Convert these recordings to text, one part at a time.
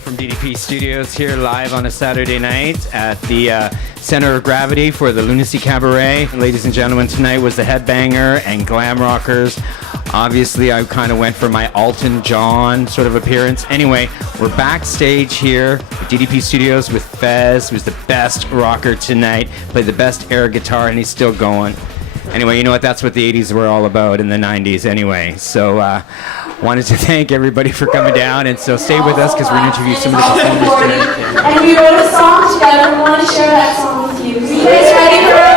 from DDP Studios here live on a Saturday night at the Center of Gravity for the Lunacy Cabaret. Ladies and gentlemen, tonight was the Headbanger and Glam Rockers. Obviously, I kind of went for my Elton John sort of appearance. Anyway, we're backstage here at DDP Studios with Fez, who's the best rocker tonight. Played the best air guitar, and he's still going. Anyway, you know what? That's what the 80s were all about in the 90s anyway. So, wanted to thank everybody for coming down, and so stay with us because we're going to interview some of the performers tonight. And we wrote a song together. We want to share that song with you. Are you guys ready for it?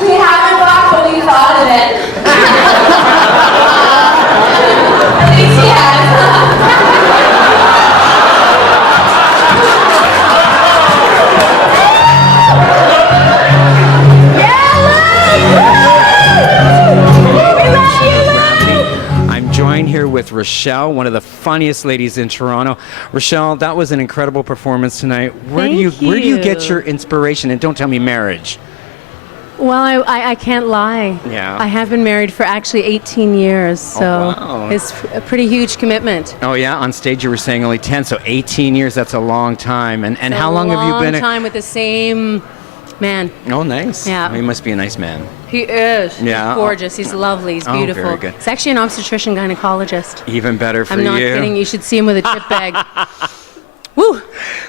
We haven't got what we thought of it. At least he has. Here with Rachelle, one of the funniest ladies in Toronto. Rachelle, that was an incredible performance tonight. Where do you get your inspiration? And don't tell me marriage. Well, I can't lie. Yeah. I have been married for actually 18 years, so wow. It's a pretty huge commitment. Oh yeah, on stage you were saying only 10, so 18 years, that's a long time. And how long have you been? A long time with the same man. Oh, nice. Yeah. Well, he must be a nice man. He is. Yeah. He's gorgeous. He's lovely. He's beautiful. Very good. He's actually an obstetrician gynecologist. Even better for you. I'm not kidding. You should see him with a chip bag. Woo!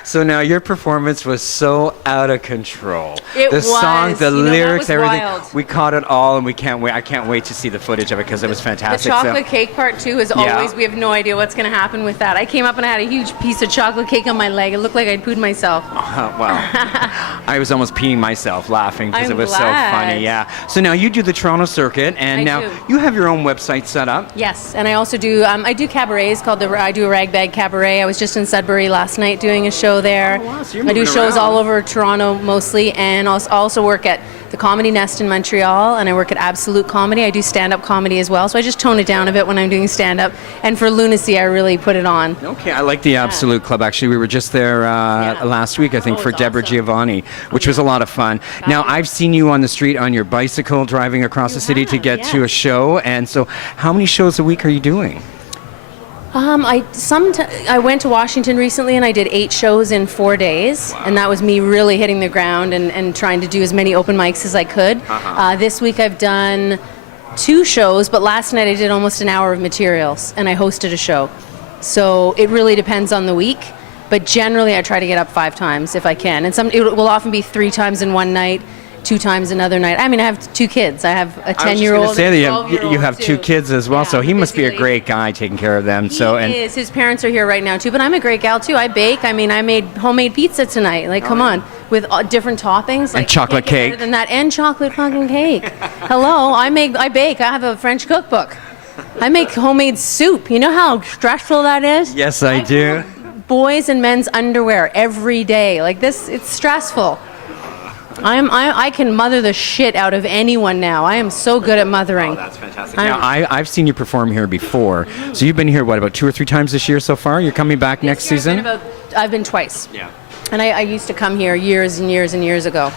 So now your performance was so out of control. The song, the lyrics, everything. Wild. We caught it all, and we can't wait. I can't wait to see the footage of it because it was fantastic. The chocolate cake part too is always. We have no idea what's going to happen with that. I came up and I had a huge piece of chocolate cake on my leg. It looked like I'd pooed myself. Wow. I was almost peeing myself laughing because it was glad. so funny. Yeah. So now you do the Toronto circuit, and I now do. you have your own website set up. Yes, and I also do. I do cabarets called I do a Ragbag Cabaret. I was just in Sudbury last night doing a show there. Oh, wow. So you're I do moving shows around. all over Toronto mostly, and also work at the Comedy Nest in Montreal, and I work at Absolute Comedy. I do stand-up comedy as well, so I just tone it down a bit when I'm doing stand-up. And for Lunacy, I really put it on. Okay, I like the Absolute Club. Actually, we were just there last week, I think, for it's Deborah awesome. Giovanni, which was a lot of fun. Now, I've seen you on the street on your bicycle driving across the city to get to a show, and so how many shows a week are you doing? I went to Washington recently and I did 8 shows in 4 days. Wow. And that was me really hitting the ground and trying to do as many open mics as I could. This week I've done 2 shows, but last night I did almost an hour of materials and I hosted a show. So it really depends on the week, but generally I try to get up 5 times if I can. And it will often be 3 times in one night, 2 times another night. I mean, I have 2 kids. I have a 10-year-old and a 12-year-old. You have 2 kids as well, Yeah, so he must be a busy great guy taking care of them. He is. His parents are here right now too, but I'm a great gal too. I bake. I mean, I made homemade pizza tonight. Like, come on, with different toppings. Like, chocolate you can't get cake. better than that, and chocolate fucking cake. Hello, I bake. I have a French cookbook. I make homemade soup. You know how stressful that is? Yes, I do. Boys and men's underwear every day. Like this, it's stressful. I can mother the shit out of anyone now. I am so good at mothering. Oh, that's fantastic. Now, I've seen you perform here before. So you've been here, what, about 2 or 3 times this year so far? You're coming back next season? I've been twice. Yeah. And I used to come here years and years and years ago.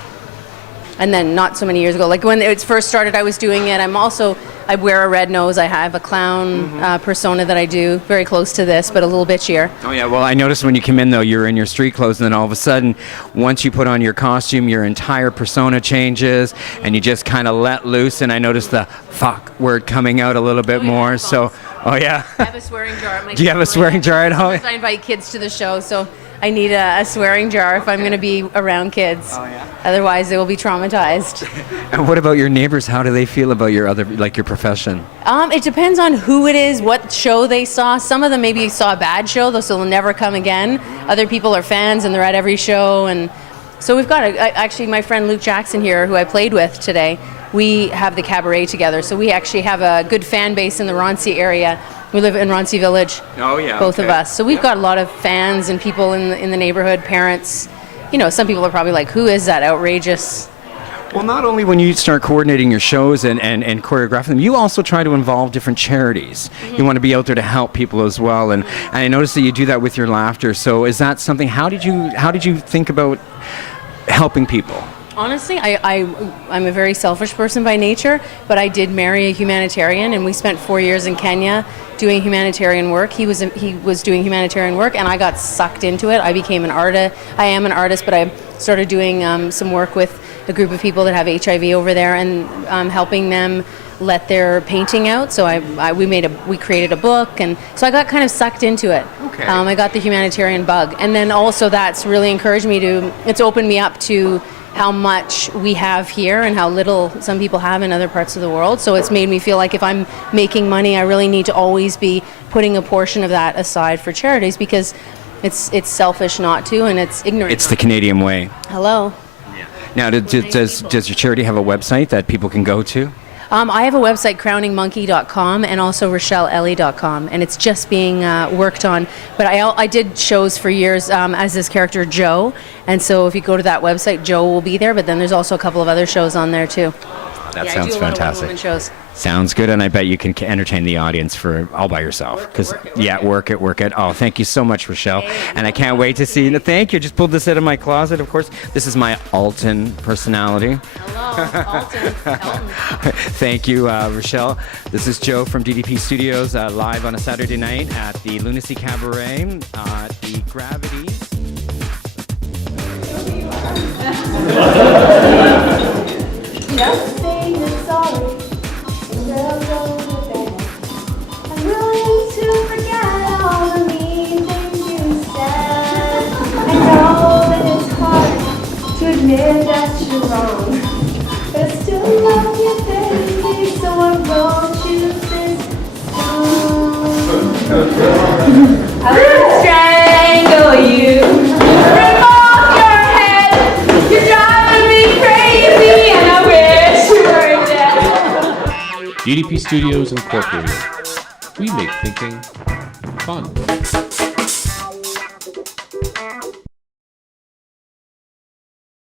And then not so many years ago. Like when it first started, I was doing it. I wear a red nose. I have a clown persona that I do, very close to this, but a little bitchier. Oh yeah, well I noticed when you come in though, you're in your street clothes, and then all of a sudden, once you put on your costume, your entire persona changes, and you just kind of let loose, and I noticed the fuck word coming out a little bit more, so, oh yeah. I have a swearing jar at my Do you have a swearing jar at home? I invite kids to the show, so I need a swearing jar if I'm going to be around kids. Oh, yeah? Otherwise, they will be traumatized. And what about your neighbors? How do they feel about your your profession? It depends on who it is, what show they saw. Some of them maybe saw a bad show, though, so they'll never come again. Other people are fans, and they're at every show. And so we've got actually my friend Luke Jackson here, who I played with today. We have the cabaret together, so we actually have a good fan base in the Roncy area. We live in Roncy Village. Oh yeah. Both of us. So we've got a lot of fans and people in the neighborhood, parents. You know, some people are probably like, who is that outrageous? Well, not only when you start coordinating your shows and choreographing them, you also try to involve different charities. You want to be out there to help people as well. And I noticed that you do that with your laughter. So is that something, how did you think about helping people? Honestly, I'm a very selfish person by nature, but I did marry a humanitarian, and we spent 4 years in Kenya doing humanitarian work. He was doing humanitarian work, and I got sucked into it. I became an artist. I am an artist, but I started doing some work with a group of people that have HIV over there, and helping them let their painting out. So we created a book, and so I got kind of sucked into it. Okay. I got the humanitarian bug, and then also that's really encouraged me to. It's opened me up to how much we have here and how little some people have in other parts of the world. So it's made me feel like if I'm making money, I really need to always be putting a portion of that aside for charities, because it's selfish not to, and it's ignorant. It's the Canadian way. Hello. Now, does your charity have a website that people can go to? I have a website, crowningmonkey.com, and also RachelleElie.com, and it's just being worked on. But I did shows for years as this character Joe, and so if you go to that website, Joe will be there. But then there's also a couple of other shows on there too. That I sounds do a lot of fantastic. women shows. Sounds good, and I bet you can entertain the audience for all by yourself. Work it. Oh, thank you so much, Rachelle, and I can't wait to see you. Thank you. Just pulled this out of my closet. Of course, this is my Alton personality. Hello, Alton. Thank you, Rachelle. This is Joe from DDP Studios, live on a Saturday night at the Lunacy Cabaret, the Gravity. Just say you're sorry, and we'll go to bed. I'm willing to forget all the mean things you said. I know that it's hard to admit that you're wrong, but I still love you, baby, so I wrote you this song. I will strangle you, rip off your head. You're driving me crazy, and I wish you were dead. DDP Studios Incorporated. We make thinking fun.